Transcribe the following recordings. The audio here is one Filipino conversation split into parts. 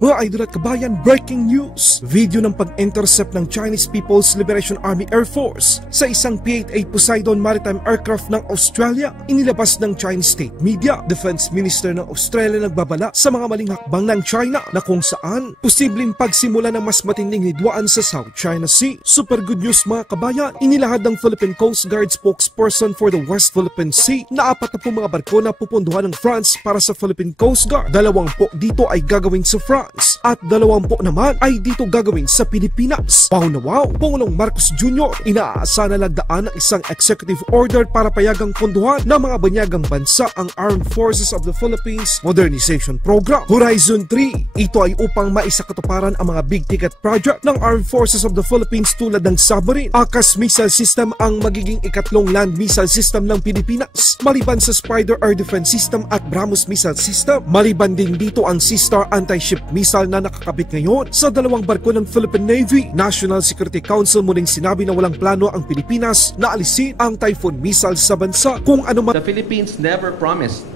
Mga idol at kabayan, breaking news! Video ng pag-intercept ng Chinese People's Liberation Army Air Force sa isang P-8A Poseidon maritime aircraft ng Australia. Inilabas ng Chinese state media. Defense Minister ng Australia nagbabala sa mga maling hakbang ng China na kung saan posibleng pagsimula ng mas matinding hidwaan sa South China Sea. Super good news mga kabayan! Inilahad ng Philippine Coast Guard spokesperson for the West Philippine Sea na 40 mga barko na pupunduhan ng France para sa Philippine Coast Guard. 20 dito ay gagawin sa France at 20 naman ay dito gagawin sa Pilipinas. Wow na wow! Pangulong Marcos Jr. inaasa na lagdaan ng isang executive order para payagang punduhan ng mga banyagang bansa ang Armed Forces of the Philippines Modernization Program. Horizon 3, ito ay upang maisakatuparan ang mga big ticket project ng Armed Forces of the Philippines tulad ng submarine. ACAS missile system ang magiging ikatlong land missile system ng Pilipinas. Maliban sa Spider Air Defense System at BrahMos missile system, maliban din dito ang Sea Star anti-ship missile na nakakabit ngayon sa 2 barko ng Philippine Navy. National Security Council muling sinabi na walang plano ang Pilipinas na alisin ang Typhoon missile sa bansa kung ano man. The Philippines never promised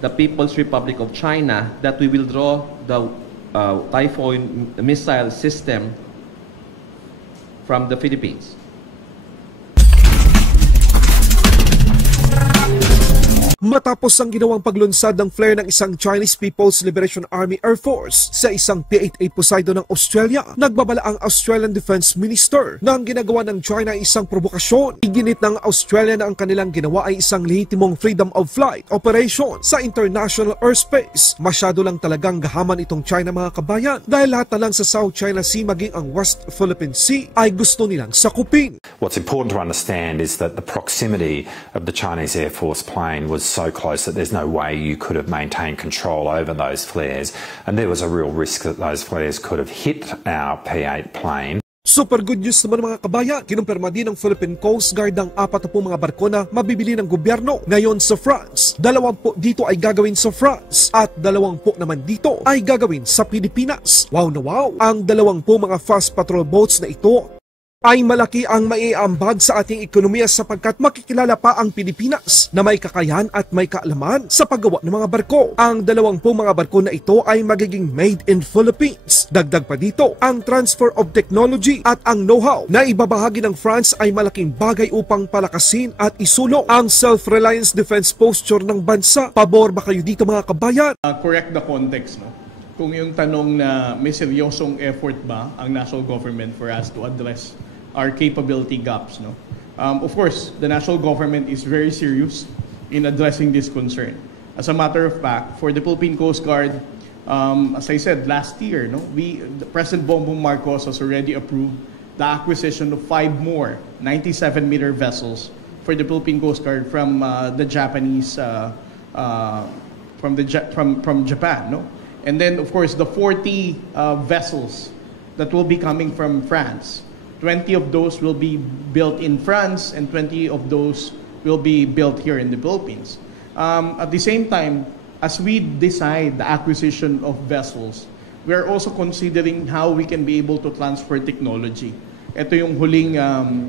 the People's Republic of China that we will draw the Typhoon missile system from the Philippines. Matapos ang ginawang paglunsad ng flare ng isang Chinese People's Liberation Army Air Force sa isang P-8A Poseidon ng Australia, nagbabala ang Australian Defense Minister na ang ginagawa ng China ay isang provokasyon. Iginit ng Australia na ang kanilang ginawa ay isang lehitimong freedom of flight operation sa international airspace. Masyado lang talagang gahaman itong China mga kabayan dahil lahat na lang sa South China Sea maging ang West Philippine Sea ay gusto nilang sakupin. What's important to understand is that the proximity of the Chinese Air Force plane was so close that there's no way you could have maintained control over those flares, and there was a real risk that those flares could have hit our P-8 plane. Super good news naman mga kabayan, kinumpirma din ng Philippine Coast Guard ang 40 mga barko na mabibili ng gobyerno ngayon sa France. 20 dito ay gagawin sa France at 20 naman dito ay gagawin sa Pilipinas. Wow na wow! Ang 20 mga fast patrol boats na ito ay malaki ang maiambag sa ating ekonomiya sapagkat makikilala pa ang Pilipinas na may kakayahan at may kaalaman sa paggawa ng mga barko. Ang 20 mga barko na ito ay magiging made in Philippines. Dagdag pa dito, ang transfer of technology at ang know-how na ibabahagi ng France ay malaking bagay upang palakasin at isulong ang self-reliance defense posture ng bansa. Pabor ba kayo dito mga kabayan? Correct the context, no? Kung yung tanong na may seryosong effort ba ang national government for us to address our capability gaps, no? Of course, the national government is very serious in addressing this concern. As a matter of fact, for the Philippine Coast Guard, as I said last year, no, President Bongbong Marcos has already approved the acquisition of 5 more 97-meter vessels for the Philippine Coast Guard from the Japanese, from Japan, no? And then, of course, the 40 vessels that will be coming from France. 20 of those will be built in France and 20 of those will be built here in the Philippines. At the same time, as we decide the acquisition of vessels, we are also considering how we can be able to transfer technology. Ito yung huling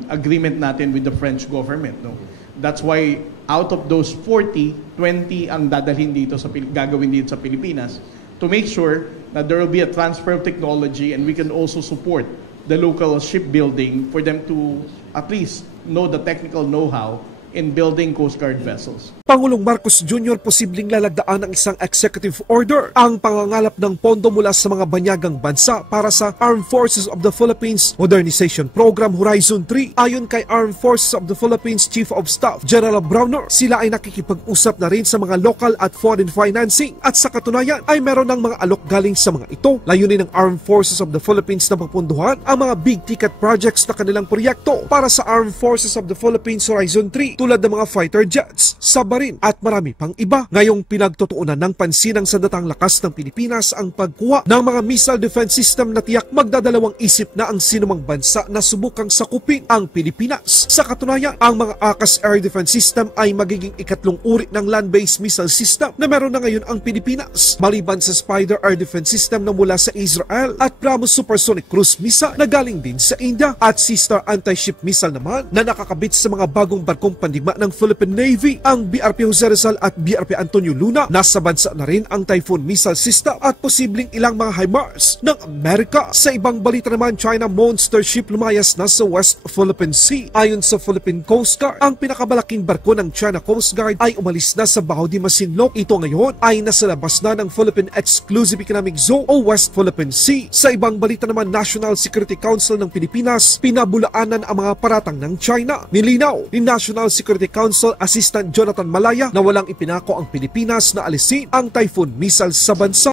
agreement natin with the French government, no? That's why out of those 40, 20 ang dadalhin dito gagawin dito sa Pilipinas to make sure that there will be a transfer of technology and we can also support the local shipbuilding for them to at least know the technical know-how in building Coast Guard vessels. Pangulong Marcos Jr. posibleng lalagdaan ng isang executive order ang pangangalap ng pondo mula sa mga banyagang bansa para sa Armed Forces of the Philippines Modernization Program Horizon 3. Ayon kay Armed Forces of the Philippines Chief of Staff General Browner, sila ay nakikipag-usap na rin sa mga local at foreign financing at sa katunayan ay meron ng mga alok galing sa mga ito. Layunin ng Armed Forces of the Philippines na mapunduhan ang mga big ticket projects na kanilang proyekto para sa Armed Forces of the Philippines Horizon 3 tulad ng mga fighter jets, submarine at marami pang iba. Ngayong pinagtutuunan ng pansin ng sandatang lakas ng Pilipinas ang pagkuha ng mga missile defense system na tiyak magdadalawang isip na ang sinumang bansa na subukang sakupin ang Pilipinas. Sa katunayan, ang mga ACAS Air Defense System ay magiging ikatlong uri ng land-based missile system na meron na ngayon ang Pilipinas. Maliban sa Spider Air Defense System na mula sa Israel at BrahMos Supersonic Cruise Missile na galing din sa India at Sea Star anti-ship missile naman na nakakabit sa mga bagong barkong pandigma ng Philippine Navy, ang BRP Jose Rizal at BRP Antonio Luna. Nasa bansa na rin ang Typhoon missile system at posibleng ilang mga HIMARS ng Amerika. Sa ibang balita naman, China monster ship lumayas na sa West Philippine Sea. Ayon sa Philippine Coast Guard, ang pinakamalaking barko ng China Coast Guard ay umalis na sa Baho de Masinloc. Ito ngayon ay nasa labas na ng Philippine Exclusive Economic Zone o West Philippine Sea. Sa ibang balita naman, National Security Council ng Pilipinas pinabulaanan ang mga paratang ng China. Nilinaw ni National Security Council Assistant Jonathan Malaya na walang ipinako ang Pilipinas na alisin ang Typhoon missile sa bansa.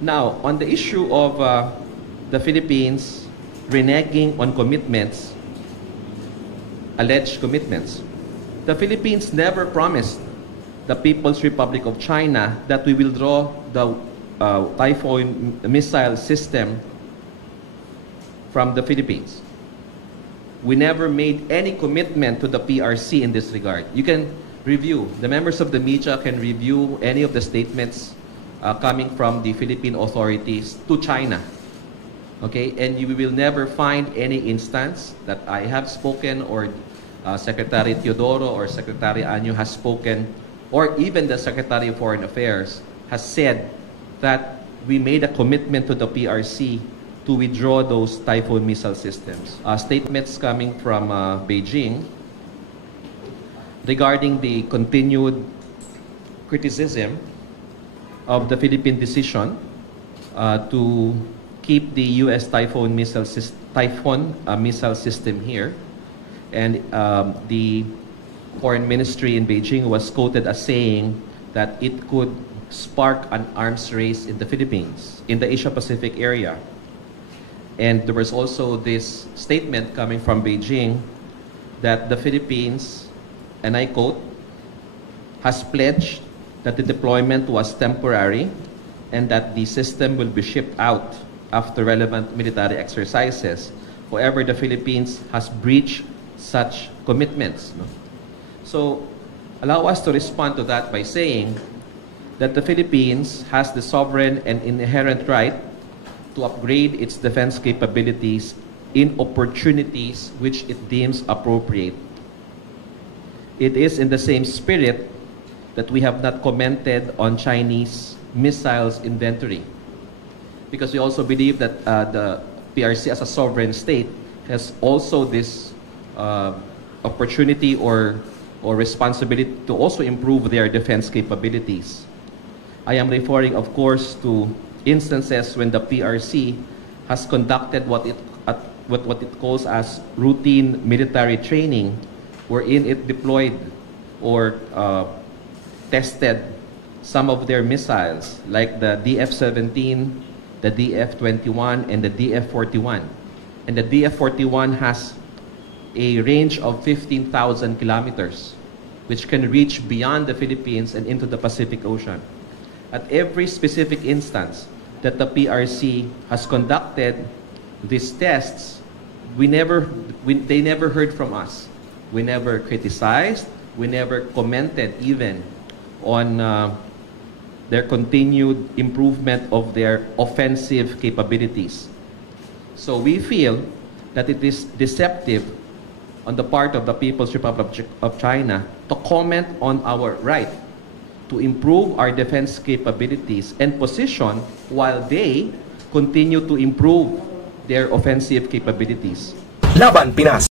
Now, on the issue of the Philippines reneging on commitments, alleged commitments, the Philippines never promised the People's Republic of China that we will draw the Typhoon missile system from the Philippines. We never made any commitment to the PRC in this regard. You can review, the members of the media can review any of the statements coming from the Philippine authorities to China. Okay, and you will never find any instance that I have spoken or Secretary Teodoro or Secretary Anyo has spoken, or even the Secretary of Foreign Affairs has said that we made a commitment to the PRC to withdraw those Typhoon missile systems. Statements coming from Beijing regarding the continued criticism of the Philippine decision to keep the U.S. Typhoon missile system here. And the Foreign Ministry in Beijing was quoted as saying that it could spark an arms race in the Philippines, in the Asia-Pacific area. And there was also this statement coming from Beijing that the Philippines, and I quote, has pledged that the deployment was temporary and that the system will be shipped out after relevant military exercises. However, the Philippines has breached such commitments. So, allow us to respond to that by saying that the Philippines has the sovereign and inherent right to upgrade its defense capabilities in opportunities which it deems appropriate. It is in the same spirit that we have not commented on Chinese missiles inventory, because we also believe that the PRC as a sovereign state has also this opportunity or responsibility to also improve their defense capabilities. I am referring, of course, to instances when the PRC has conducted what it calls as routine military training, wherein it deployed or tested some of their missiles, like the DF-17, the DF-21, and the DF-41. And the DF-41 has a range of 15,000 kilometers, which can reach beyond the Philippines and into the Pacific Ocean. At every specific instance that the PRC has conducted these tests, they never heard from us. We never criticized, we never commented even on their continued improvement of their offensive capabilities. So we feel that it is deceptive on the part of the People's Republic of China to comment on our right to improve our defense capabilities and position while they continue to improve their offensive capabilities. Laban Pinas.